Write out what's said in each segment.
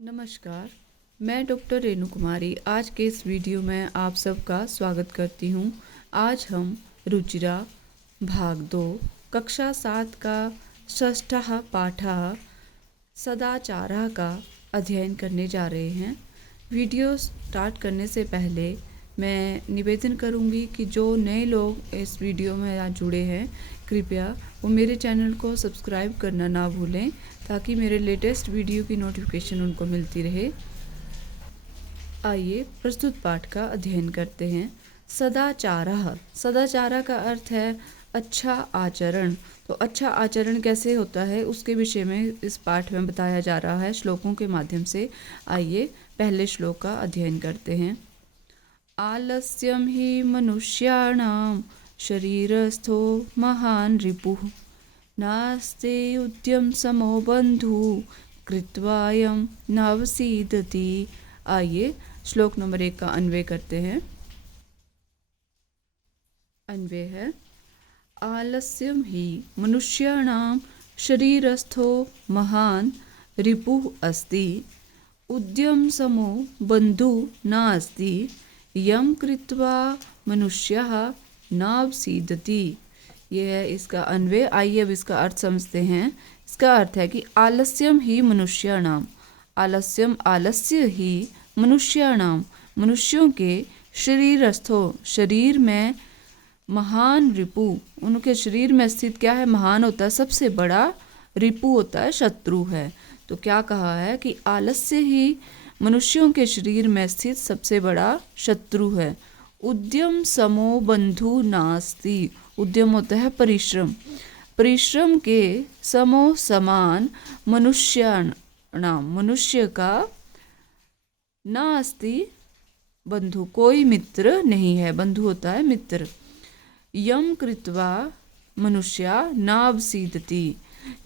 नमस्कार, मैं डॉक्टर रेणु कुमारी आज के इस वीडियो में आप सबका स्वागत करती हूँ। आज हम रुचिरा भाग 2 कक्षा 7 का षष्ठः पाठः सदाचारः का अध्ययन करने जा रहे हैं। वीडियो स्टार्ट करने से पहले मैं निवेदन करूंगी कि जो नए लोग इस वीडियो में आज जुड़े हैं, कृपया वो मेरे चैनल को सब्सक्राइब करना ना भूलें ताकि मेरे लेटेस्ट वीडियो की नोटिफिकेशन उनको मिलती रहे। आइए प्रस्तुत पाठ का अध्ययन करते हैं। सदाचारः, सदाचार का अर्थ है अच्छा आचरण। तो अच्छा आचरण कैसे होता है उसके विषय में इस पाठ में बताया जा रहा है श्लोकों के माध्यम से। आइए पहले श्लोक का अध्ययन करते हैं। आलस्यम ही मनुष्याणाम शरीरस्थो महान रिपुः नास्ते उद्यम समो बंधु कृत्वायम नवसीदति। आइए श्लोक नंबर 1 का अन्वय करते हैं। अन्वय है आलस्यम ही मनुष्याणाम शरीरस्थो महान रिपुः अस्ति उद्यम समो बंधु नास्ति यम कृत्वा मनुष्यः नावसीदति। यह है इसका अन्वय। आइए अब इसका अर्थ समझते हैं। इसका अर्थ है कि आलस्यम ही मनुष्याणाम, आलस्यम आलस्य ही मनुष्याणाम मनुष्यों के शरीरस्थो शरीर में महान रिपु, उनके शरीर में स्थित क्या है? महान होता है, सबसे बड़ा, रिपु होता है, शत्रु है। तो क्या कहा है कि आलस्य ही मनुष्यों के शरीर में स्थित सबसे बड़ा शत्रु है। उद्यम समो बंधु नास्ति, उद्यम होता है परिश्रम, परिश्रम के समो समान मनुष्याणाम मनुष्य का नास्ति बंधु, कोई मित्र नहीं है। बंधु होता है मित्र। यम कृत्वा मनुष्या नावसीदति,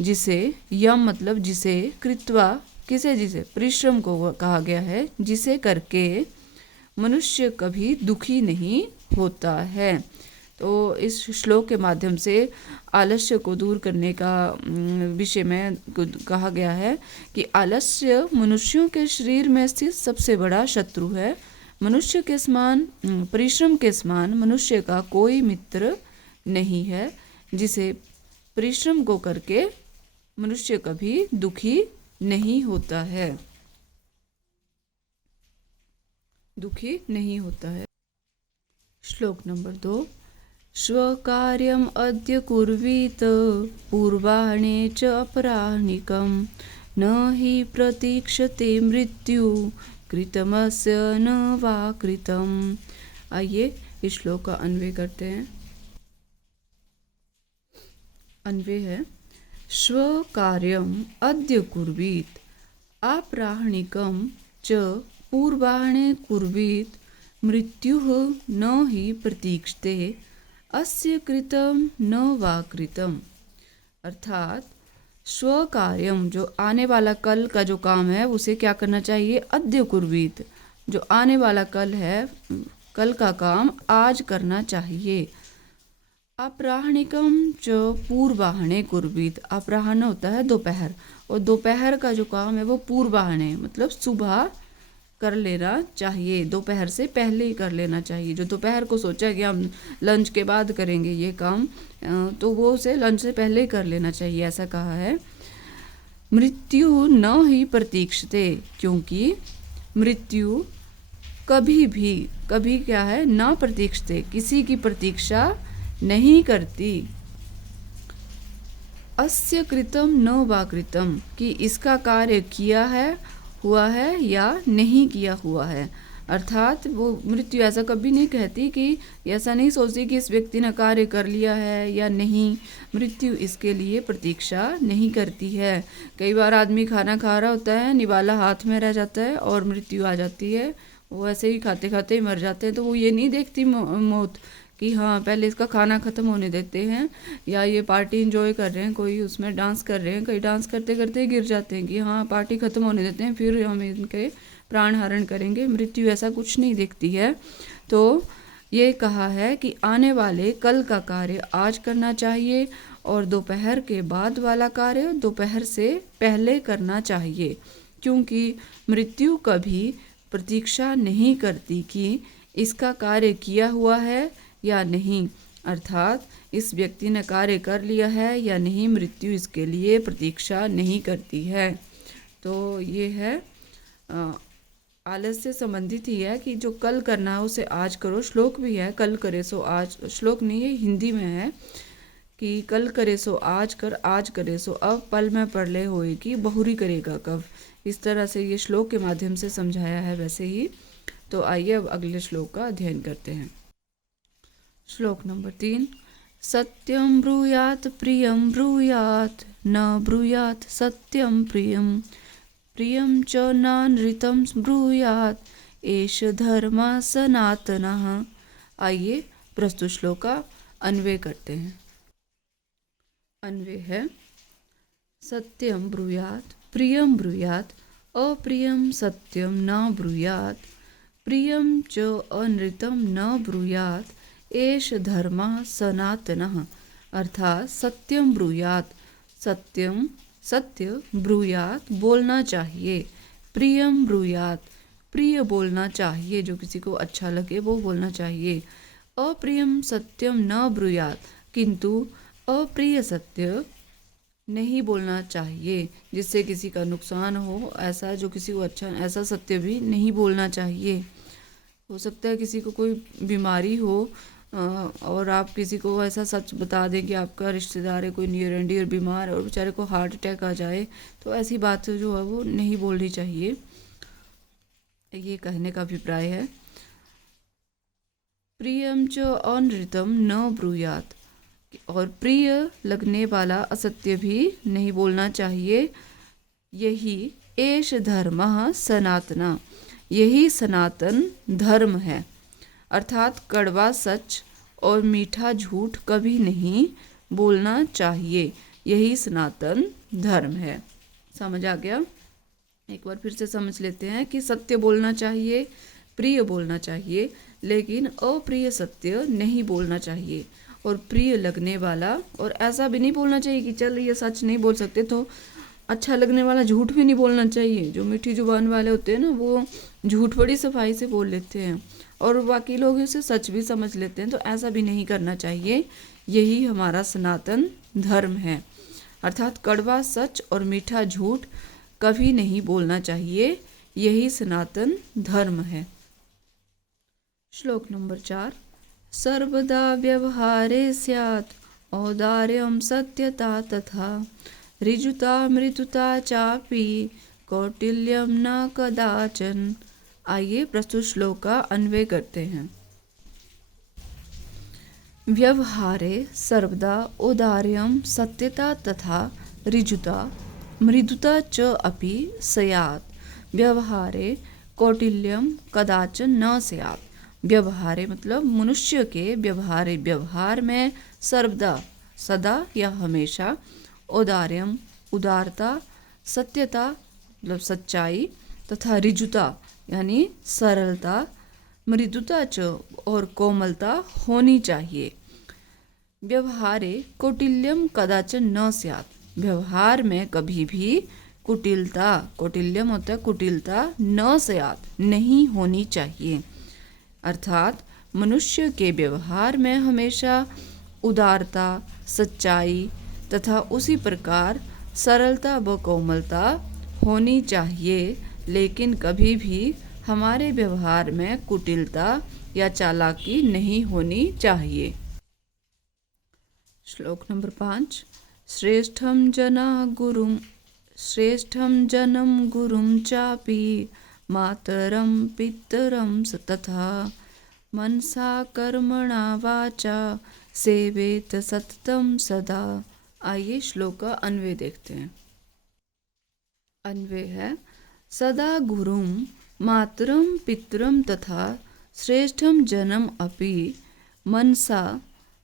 जिसे यम मतलब जिसे, कृत्वा किसे, जिसे, परिश्रम को कहा गया है, जिसे करके मनुष्य कभी दुखी नहीं होता है। तो इस श्लोक के माध्यम से आलस्य को दूर करने का विषय में कहा गया है कि आलस्य मनुष्यों के शरीर में स्थित सबसे बड़ा शत्रु है। मनुष्य के समान, परिश्रम के समान मनुष्य का कोई मित्र नहीं है, जिसे परिश्रम को करके मनुष्य कभी दुखी नहीं होता है, दुखी नहीं होता है। श्लोक नंबर 2 स्वकार्यम अद्य कुर्वीत पूर्वाह्ने च अपराह्निकं न हि प्रतीक्षते मृत्यु कृतमस्य न वा कृतम्। आइए इस श्लोक का अन्वय करते हैं। अन्वय है स्वकार्यम अद्य कुर्वीत अपराह्निकं च पूर्वाह्ने कुर्वीत मृत्युः न हि प्रतीक्षते अस्य कृतम न वा कृतम। अर्थात स्वकार्यम, जो आने वाला कल का जो काम है उसे क्या करना चाहिए? अद्य कुर्वीत, जो आने वाला कल है, कल का काम आज करना चाहिए। अपराह्निकम च पूर्वाह्ने कुर्वीत, अपराह्न होता है दोपहर, और दोपहर का जो काम है वो पूर्वाह्ने मतलब सुबह कर लेना चाहिए, दोपहर से पहले ही कर लेना चाहिए। जो दोपहर को सोचा कि हम लंच के बाद करेंगे ये काम, तो वो उसे लंच से पहले ही कर लेना चाहिए, ऐसा कहा है। मृत्यु न ही प्रतीक्षते, क्योंकि मृत्यु कभी भी, कभी क्या है? न प्रतीक्षते, किसी की प्रतीक्षा नहीं करती। अस्य कृतम न वा कृतम, कि इसका कार्य किया है, हुआ है या नहीं किया हुआ है। अर्थात वो मृत्यु ऐसा कभी नहीं कहती कि, ऐसा नहीं सोचती कि इस व्यक्ति ने कार्य कर लिया है या नहीं। मृत्यु इसके लिए प्रतीक्षा नहीं करती है। कई बार आदमी खाना खा रहा होता है, निवाला हाथ में रह जाता है और मृत्यु आ जाती है, वो ऐसे ही खाते खाते ही मर जाते हैं। तो वो ये नहीं देखती मौत कि हाँ पहले इसका खाना ख़त्म होने देते हैं, या ये पार्टी इंजॉय कर रहे हैं, कोई उसमें डांस कर रहे हैं, कई डांस करते करते गिर जाते हैं कि हाँ पार्टी ख़त्म होने देते हैं, फिर हम इनके प्राण हरण करेंगे। मृत्यु ऐसा कुछ नहीं देखती है। तो ये कहा है कि आने वाले कल का कार्य आज करना चाहिए और दोपहर के बाद वाला कार्य दोपहर से पहले करना चाहिए। क्योंकि मृत्यु कभी प्रतीक्षा नहीं करती कि इसका कार्य किया हुआ है या नहीं, अर्थात इस व्यक्ति ने कार्य कर लिया है या नहीं, मृत्यु इसके लिए प्रतीक्षा नहीं करती है। तो ये है आलस से संबंधित ही है कि जो कल करना है उसे आज करो। श्लोक भी है कल करे सो आज, श्लोक नहीं है, हिंदी में है कि कल करे सो आज कर, आज करे सो अब, पल में प्रलय होएगी बहुरी करेगा कब। इस तरह से ये श्लोक के माध्यम से समझाया है वैसे ही। तो आइए अब अगले श्लोक का अध्ययन करते हैं। श्लोक नंबर 3। सत्यम ब्रूयात प्रियम ब्रूयात न ब्रूयात सत्यम प्रियम, प्रियम च नानृतं ब्रूयात एष धर्मा सनातनः। आइए प्रस्तुत श्लोक का अन्वय करते हैं। अन्वय है सत्यम ब्रूयात प्रियम ब्रूयात अप्रियम सत्यम न ब्रूयात, प्रियम च अनृतं न ब्रूयात एष धर्मः सनातनः। अर्थात सत्यम ब्रूयात, सत्यम सत्य, ब्रूयात बोलना चाहिए, प्रियम ब्रूयात प्रिय बोलना चाहिए, जो किसी को अच्छा लगे वो बोलना चाहिए, अप्रियम सत्यम न ब्रूयात किंतु अप्रिय सत्य नहीं बोलना चाहिए, जिससे किसी का नुकसान हो, ऐसा जो किसी को अच्छा, ऐसा सत्य भी नहीं बोलना चाहिए। हो सकता है किसी को कोई बीमारी हो और आप किसी को ऐसा सच बता दें कि आपका रिश्तेदार है कोई नियर एंड डियर बीमार है और बेचारे को हार्ट अटैक आ जाए, तो ऐसी बात जो है वो नहीं बोलनी चाहिए, ये कहने का अभिप्राय है। प्रियम च अनृतं न ब्रूयात, और प्रिय लगने वाला असत्य भी नहीं बोलना चाहिए। यही एष धर्मः सनातना, यही सनातन धर्म है। अर्थात कड़वा सच और मीठा झूठ कभी नहीं बोलना चाहिए, यही सनातन धर्म है। समझ आ गया? एक बार फिर से समझ लेते हैं कि सत्य बोलना चाहिए, प्रिय बोलना चाहिए, लेकिन अप्रिय सत्य नहीं बोलना चाहिए, और प्रिय लगने वाला, और ऐसा भी नहीं बोलना चाहिए कि चल ये सच नहीं बोल सकते तो अच्छा लगने वाला झूठ भी नहीं बोलना चाहिए। जो मीठी जुबान वाले होते हैं ना, वो झूठ बड़ी सफाई से बोल लेते हैं और बाकी लोग इसे सच भी समझ लेते हैं, तो ऐसा भी नहीं करना चाहिए। यही हमारा सनातन धर्म है। अर्थात कड़वा सच और मीठा झूठ कभी नहीं बोलना चाहिए, यही सनातन धर्म है। श्लोक नंबर 4। सर्वदा व्यवहारे स्यात् औदार्यं सत्यता तथा, ऋजुता मृदुता चापि कौटिल्यम न कदाचन। आइए प्रस्तुत श्लोक का अन्वय करते हैं। व्यवहारे सर्वदा औदार्यं सत्यता तथा ऋजुता मृदुता च अपि स्यात्, व्यवहारे कौटिल्यम कदाचन न स्यात्। व्यवहारे मतलब मनुष्य के व्यवहारे, व्यवहार में सर्वदा सदा या हमेशा, औदार्यम उदारता, सत्यता मतलब सच्चाई, तथा ऋजुता यानी सरलता, मृदुता च और कोमलता होनी चाहिए। व्यवहारे कौटिल्यम कदाचन न स्यात्, व्यवहार में कभी भी कुटिलता, कौटिल्यम होता है कुटिलता, न स्यात् नहीं होनी चाहिए। अर्थात मनुष्य के व्यवहार में हमेशा उदारता, सच्चाई तथा उसी प्रकार सरलता व कोमलता होनी चाहिए, लेकिन कभी भी हमारे व्यवहार में कुटिलता या चालाकी नहीं होनी चाहिए। श्लोक नंबर 5। श्रेष्ठं जनं गुरुं चापि मातरं पितरं तथा, मनसा कर्मणा वाचा सेवेत सततं सदा। आइए श्लोक का अन्वय देखते हैं। अन्वय है सदा गुरुं मातरं पितरं तथा श्रेष्ठं जनम अपि मनसा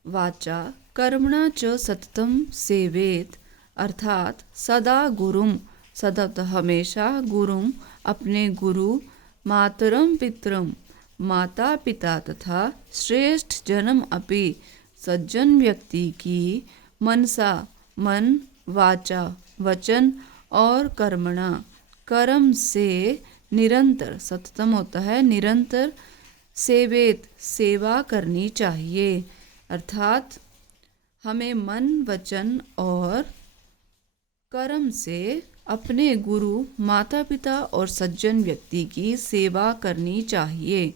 वाचा कर्मणा च सततं सेवेत। अर्थात सदा गुरुं, सदा तो हमेशा, गुरुं अपने गुरु, मातरम पितरम माता पिता तथा श्रेष्ठ जन्म अपि सज्जन व्यक्ति की मनसा मन, वाचा वचन और कर्मणा कर्म से निरंतर, सततम होता है निरंतर, सेवेत सेवा करनी चाहिए। अर्थात हमें मन वचन और कर्म से अपने गुरु माता पिता और सज्जन व्यक्ति की सेवा करनी चाहिए।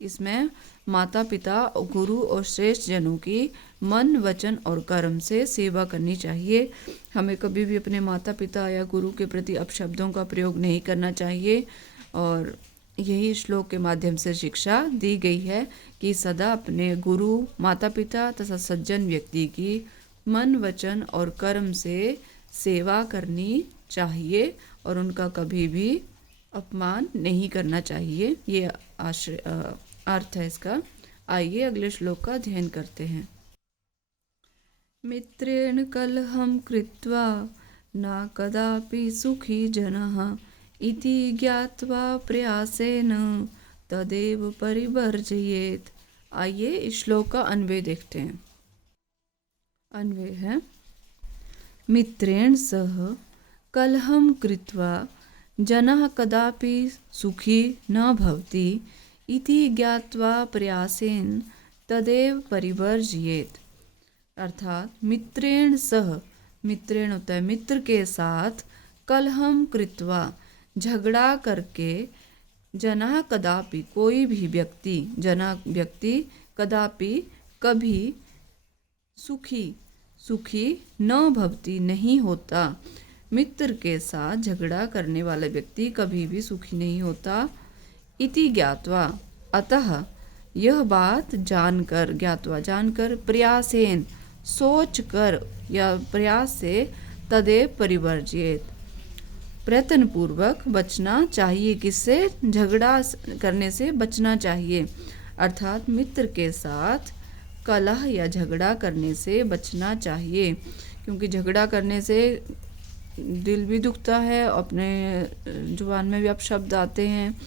इसमें माता पिता गुरु और श्रेष्ठ जनों की मन वचन और कर्म से सेवा करनी चाहिए। हमें कभी भी अपने माता पिता या गुरु के प्रति अपशब्दों का प्रयोग नहीं करना चाहिए। और यही श्लोक के माध्यम से शिक्षा दी गई है कि सदा अपने गुरु माता पिता तथा सज्जन व्यक्ति की मन वचन और कर्म से सेवा करनी चाहिए और उनका कभी भी अपमान नहीं करना चाहिए। ये अर्थ है इसका। आइए अगले श्लोक का अध्ययन करते हैं। मित्रेण कलहं कृत्वा न कदापि सुखी जनः इति ज्ञात्वा प्रयासेन तदेव परिवर्जयेत्। आइए इस श्लोक का अन्वय देखते हैं। अन्वय है, मित्रेण सह कलहं कृत्वा जनः कदापि सुखी न भवति इति ज्ञात्वा प्रयासेन तदेव परिवर्जयेत्। अर्थात मित्रेण सह, मित्रेण होता है मित्र के साथ, कलहं कृत्वा झगड़ा करके, जनः कदापि कोई भी व्यक्ति, जनः व्यक्ति, कदापि कभी, सुखी न भवति नहीं होता। मित्र के साथ झगड़ा करने वाला व्यक्ति कभी भी सुखी नहीं होता। इति ज्ञात्वा, अतः यह बात जानकर, ज्ञात्वा जानकर, प्रयासेन सोच कर या प्रयास से, तदेव परिवर्जयेत् प्रयत्न पूर्वक बचना चाहिए। किससे? झगड़ा करने से बचना चाहिए। अर्थात मित्र के साथ कलह या झगड़ा करने से बचना चाहिए, क्योंकि झगड़ा करने से दिल भी दुखता है, अपने जुबान में भी अपशब्द आते हैं।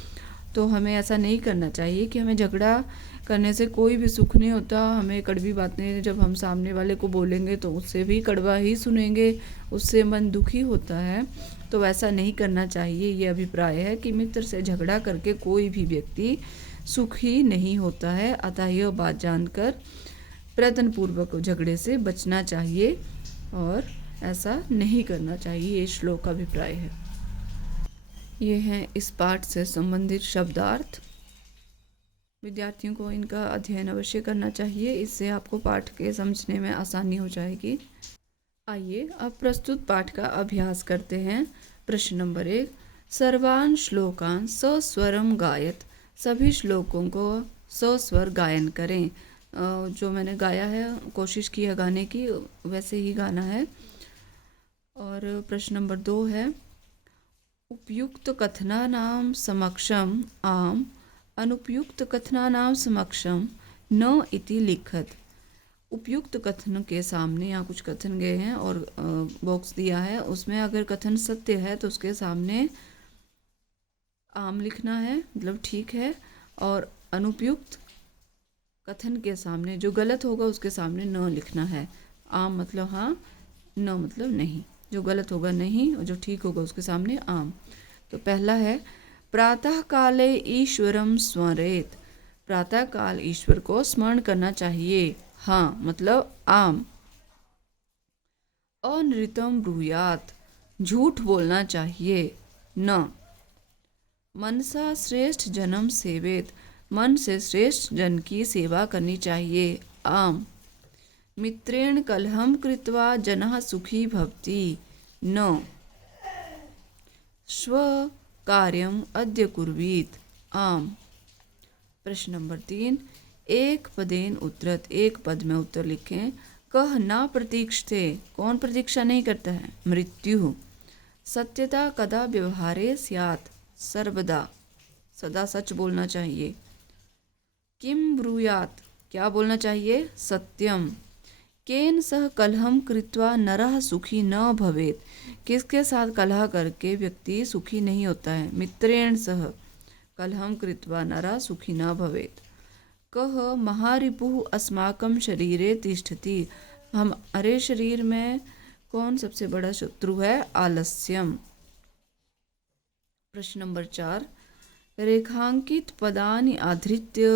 तो हमें ऐसा नहीं करना चाहिए कि हमें झगड़ा करने से कोई भी सुख नहीं होता। हमें कड़वी बातें जब हम सामने वाले को बोलेंगे तो उससे भी कड़वा ही सुनेंगे, उससे मन दुखी होता है। तो वैसा नहीं करना चाहिए। ये अभिप्राय है कि मित्र से झगड़ा करके कोई भी व्यक्ति सुखी नहीं होता है। अतः यह बात जानकर प्रयत्नपूर्वक झगड़े से बचना चाहिए और ऐसा नहीं करना चाहिए। ये श्लोक का अभिप्राय है। ये हैं इस पाठ से संबंधित शब्दार्थ। विद्यार्थियों को इनका अध्ययन अवश्य करना चाहिए, इससे आपको पाठ के समझने में आसानी हो जाएगी। आइए अब प्रस्तुत पाठ का अभ्यास करते हैं। प्रश्न नंबर 1, सर्वान् श्लोकान् सस्वरम गायत। सभी श्लोकों को सस्वर गायन करें। जो मैंने गाया है, कोशिश की है गाने की, वैसे ही गाना है। और प्रश्न नंबर 2 है, उपयुक्त कथनानां समक्षम आम, अनुपयुक्त कथनानां समक्षम न इति लिखत। उपयुक्त कथन के सामने यहाँ कुछ कथन गए हैं और बॉक्स दिया है, उसमें अगर कथन सत्य है तो उसके सामने आम लिखना है, मतलब ठीक है। और अनुपयुक्त कथन के सामने, जो गलत होगा उसके सामने न लिखना है। आम मतलब हाँ, न मतलब नहीं। जो गलत होगा नहीं और जो ठीक होगा उसके सामने आम। तो पहला है, प्रातः काले ईश्वरम स्मरेत। प्रातः काल ईश्वर को स्मरण करना चाहिए। हाँ मतलब आम। अनृतम ब्रूयात, झूठ बोलना चाहिए। न मनसा श्रेष्ठ जनम सेवेत, मन से श्रेष्ठ जन की सेवा करनी चाहिए। आम। मित्रेण कलहम कृत्वा जनः सुखी भवति। न स्व कार्यम अद्य कुर्वीत। आम। प्रश्न नंबर 3, एक पदेन उत्तरत। एक पद में उत्तर लिखें। कह न प्रतीक्षते, कौन प्रतीक्षा नहीं करता है? मृत्यु। सत्यता कदा व्यवहारे स्यात्, सर्वदा, सदा सच बोलना चाहिए। किम ब्रूयात, क्या बोलना चाहिए? सत्यम। केन सह कलहम कृत्वा नरः सुखी न भवेत, किसके साथ कलह करके व्यक्ति सुखी नहीं होता है? मित्रेण सह कलहम कृत्वा नरः सुखी न भवेत। कह महारिपुः अस्माकं शरीरे तिष्ठति, हमारे शरीर में कौन सबसे बड़ा शत्रु है? आलस्यम। प्रश्न नंबर 4, रेखांकित पदानि आधृत्य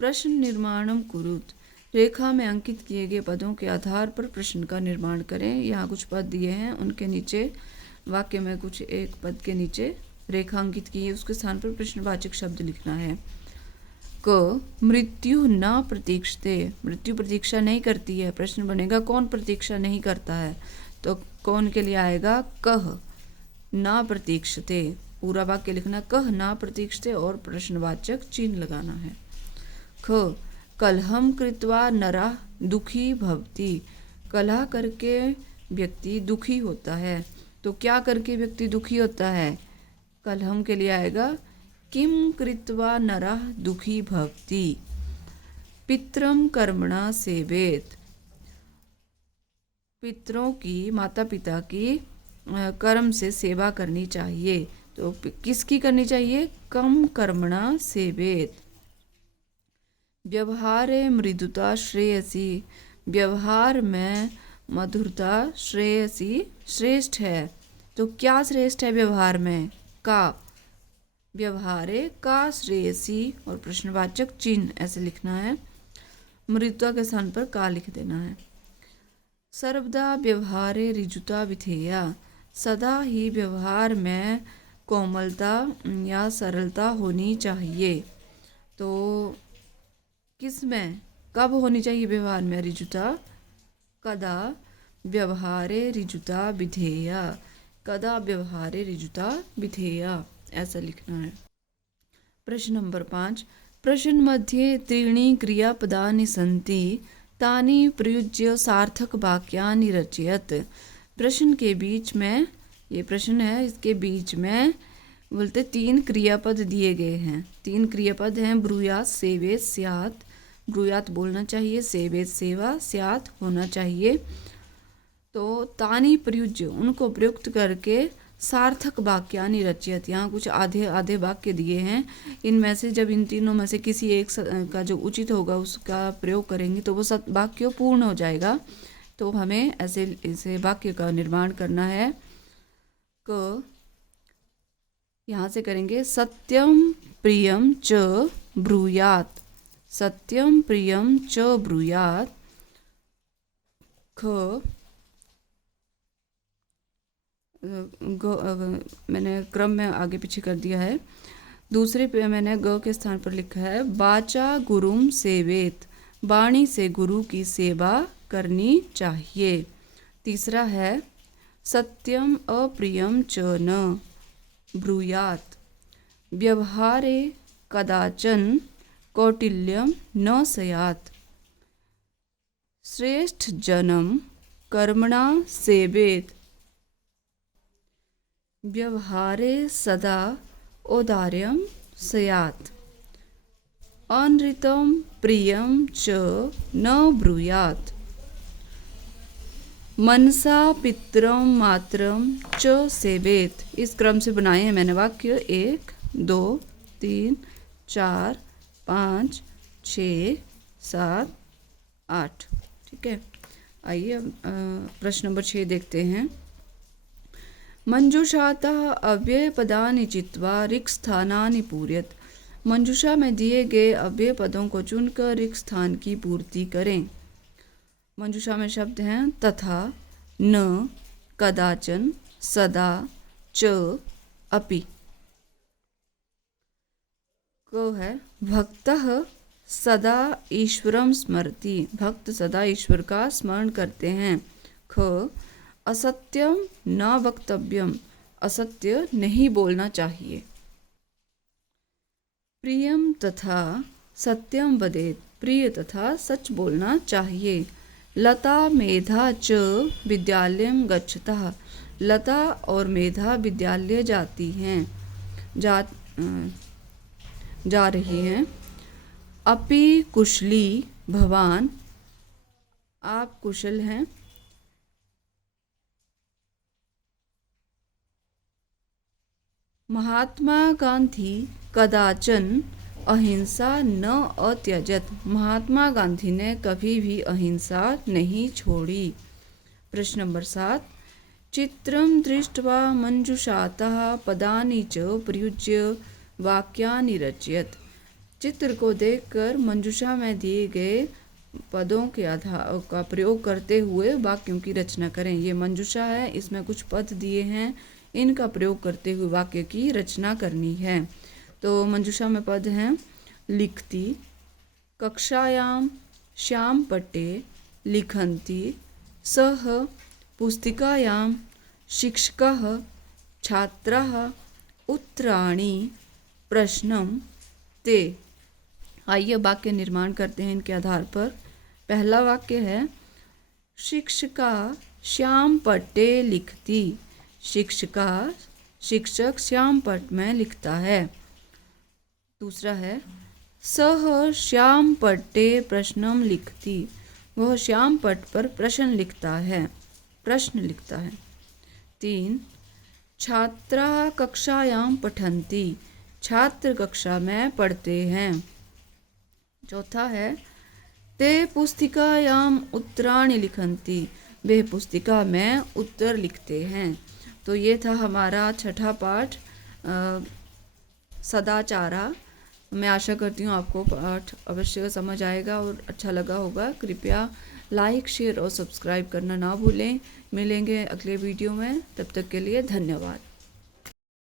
प्रश्न निर्माणम कुरुत। रेखा में अंकित किए गए पदों के आधार पर प्रश्न का निर्माण करें। यहाँ कुछ पद दिए हैं, उनके नीचे वाक्य में कुछ एक पद के नीचे रेखांकित किए, उसके स्थान पर प्रश्नवाचक शब्द लिखना है। क, मृत्यु न प्रतीक्षते, मृत्यु प्रतीक्षा नहीं करती है। प्रश्न बनेगा कौन प्रतीक्षा नहीं करता है, तो कौन के लिए आएगा, कह न प्रतीक्षते। पूरा वाक्य लिखना, कह न प्रतीक्षते और प्रश्नवाचक चिन्ह लगाना है। ख, कलहम कृत्वा नरः दुखी भवति, कलह करके व्यक्ति दुखी होता है। तो क्या करके व्यक्ति दुखी होता है, कलहम के लिए आएगा किम कृत्वा नरः दुखी भवति। पितरम कर्मणा सेवेत, पितरों की, माता पिता की कर्म से सेवा करनी चाहिए। तो किसकी करनी चाहिए, कम कर्मणा सेवेत। व्यवहारे मृदुता श्रेयसी, व्यवहार में मधुरता श्रेयसी श्रेष्ठ है। तो क्या श्रेष्ठ है व्यवहार में, का, व्यवहारे का श्रेयसी और प्रश्नवाचक चिन्ह ऐसे लिखना है। मृदुता के स्थान पर का लिख देना है। सर्वदा व्यवहारे ऋजुता विधेया, सदा ही व्यवहार में कोमलता या सरलता होनी चाहिए। तो किस में, कब होनी चाहिए व्यवहार में ऋजुता, कदा व्यवहारे ऋजुता विधेया, कदा व्यवहारे ऋजुता विधेया ऐसा लिखना है। प्रश्न नंबर 5, प्रश्न मध्ये त्रीणि क्रियापदानि सन्ति तानि प्रयुज्य सार्थक वाक्यानि रचयत। प्रश्न के बीच में, ये प्रश्न है, इसके बीच में बोलते 3 क्रियापद दिए गए हैं। 3 क्रियापद हैं, ब्रूयात, सेवेत, स्यात्। ब्रूयात बोलना चाहिए, सेवेत सेवा, स्यात् होना चाहिए। तो तानि प्रयुज्य, उनको प्रयुक्त करके सार्थक वाक्यानि रचयत, यहाँ कुछ आधे आधे वाक्य दिए हैं। इनमें से जब इन तीनों में से किसी एक का जो उचित होगा उसका प्रयोग करेंगे तो वो वाक्य पूर्ण हो जाएगा। तो हमें ऐसे वाक्य का निर्माण करना है। क, यहाँ से करेंगे सत्यम प्रियम च ब्रूयात, सत्यम प्रियम च ब्रूयात। ख, मैंने क्रम में आगे पीछे कर दिया है। दूसरे पे मैंने ग के स्थान पर लिखा है वाचा गुरुम सेवेत, वाणी से गुरु की सेवा करनी चाहिए। तीसरा है सत्यम अप्रियम च न ब्रूयात, व्यवहारे कदाचन कौटिल्यम न स्यात्, श्रेष्ठ जनम कर्मणा सेवेत, व्यवहारे सदा औदार्यम स्यात्, अनृतम प्रियम च न ब्रूयात्, मनसा पितरम मातरम च सेवेत। इस क्रम से बनाए हैं मैंने वाक्य 1 2 3 4 5 6 7 8। ठीक है, आइए अब प्रश्न नंबर 6 देखते हैं। मंजूषातः अव्यय पदानि चित्वा रिक्त स्थानानि पूरयत, मंजूषा में दिए गए अव्यय पदों को चुनकर रिक्त स्थान की पूर्ति करें। मंजूषा में शब्द हैं तथा, न, कदाचन, सदा, च, अपि। को है भक्तः सदा ईश्वरम स्मरति, भक्त सदा ईश्वर का स्मरण करते हैं। ख, असत्यम न वक्तव्यम, असत्य नहीं बोलना चाहिए। प्रियम तथा सत्यम वदेत, प्रिय तथा सच बोलना चाहिए। लता मेधा च विद्यालयम गच्छतः, लता और मेधा विद्यालय जाती हैं, जा रही हैं। अपि कुशली भवान, आप कुशल हैं। महात्मा गांधी कदाचन अहिंसा न अत्यजत, महात्मा गांधी ने कभी भी अहिंसा नहीं छोड़ी। प्रश्न नंबर 7, चित्रं दृष्ट्वा मंजुषातः पदानि च प्रयुज्य वाक्यानि रचयत। चित्र को देखकर मंजुषा में दिए गए पदों के आधार का प्रयोग करते हुए वाक्यों की रचना करें। ये मंजुषा है, इसमें कुछ पद दिए हैं, इनका प्रयोग करते हुए वाक्य की रचना करनी है। तो मंजुषा में पद हैं लिखती, कक्षायां श्यामपट्टे लिखन्ति, सः पुस्तिकायां शिक्षकः छात्राः उत्तराणि प्रश्नं ते। आइए वाक्य निर्माण करते हैं इनके आधार पर। पहला वाक्य है शिक्षिका श्यामपट्टे लिखती। शिक्षिका शिक्षक श्यामपट्ट में लिखता है। दूसरा है सह श्यामपट्टे प्रश्नम लिखती। वह श्यामपट्ट पर प्रश्न लिखता है। 3 छात्राः कक्षायां पठन्ति। छात्र कक्षा में पढ़ते हैं। चौथा है ते पुस्तिकायां उत्तराणि लिखन्ति। वे पुस्तिका में उत्तर लिखते हैं। तो ये था हमारा छठा पाठ सदाचारा। मैं आशा करती हूँ आपको पाठ अवश्य समझ आएगा और अच्छा लगा होगा। कृपया लाइक, शेयर और सब्सक्राइब करना ना भूलें। मिलेंगे अगले वीडियो में, तब तक के लिए धन्यवाद।